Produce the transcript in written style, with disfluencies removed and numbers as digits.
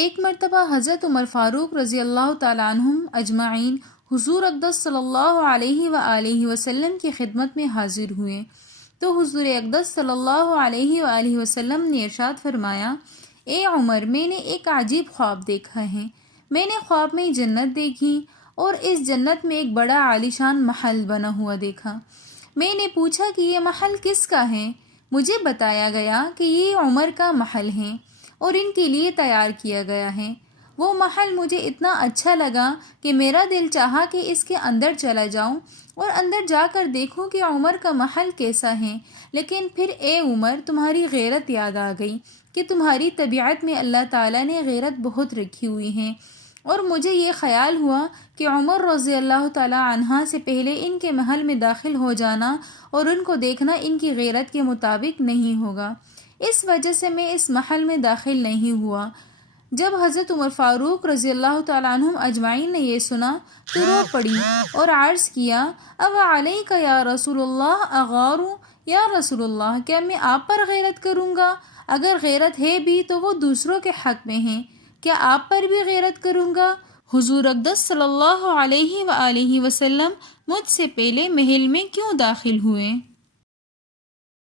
ایک مرتبہ حضرت عمر فاروق رضی اللہ تعالیٰ عنہم اجمعین حضور اقدس صلی اللہ علیہ وآلہ وسلم کی خدمت میں حاضر ہوئے تو حضور اقدس صلی اللہ علیہ وآلہ وسلم نے ارشاد فرمایا، اے عمر، میں نے ایک عجیب خواب دیکھا ہے۔ میں نے خواب میں جنت دیکھی اور اس جنت میں ایک بڑا عالیشان محل بنا ہوا دیکھا۔ میں نے پوچھا کہ یہ محل کس کا ہے؟ مجھے بتایا گیا کہ یہ عمر کا محل ہے اور ان کے لیے تیار کیا گیا ہے۔ وہ محل مجھے اتنا اچھا لگا کہ میرا دل چاہا کہ اس کے اندر چلا جاؤں اور اندر جا کر دیکھوں کہ عمر کا محل کیسا ہے۔ لیکن پھر اے عمر، تمہاری غیرت یاد آ گئی کہ تمہاری طبیعت میں اللہ تعالیٰ نے غیرت بہت رکھی ہوئی ہے، اور مجھے یہ خیال ہوا کہ عمر رضی اللہ تعالیٰ عنہ سے پہلے ان کے محل میں داخل ہو جانا اور ان کو دیکھنا ان کی غیرت کے مطابق نہیں ہوگا، اس وجہ سے میں اس محل میں داخل نہیں ہوا۔ جب حضرت عمر فاروق رضی اللہ تعالیٰ عنہم اجمعین نے یہ سنا تو رو پڑی اور عرض کیا، اب علیک یا رسول اللہ اغار، یا رسول اللہ، کیا میں آپ پر غیرت کروں گا؟ اگر غیرت ہے بھی تو وہ دوسروں کے حق میں ہیں، کیا آپ پر بھی غیرت کروں گا؟ حضور اقدس صلی اللہ علیہ وآلہ وسلم مجھ سے پہلے محل میں کیوں داخل ہوئے؟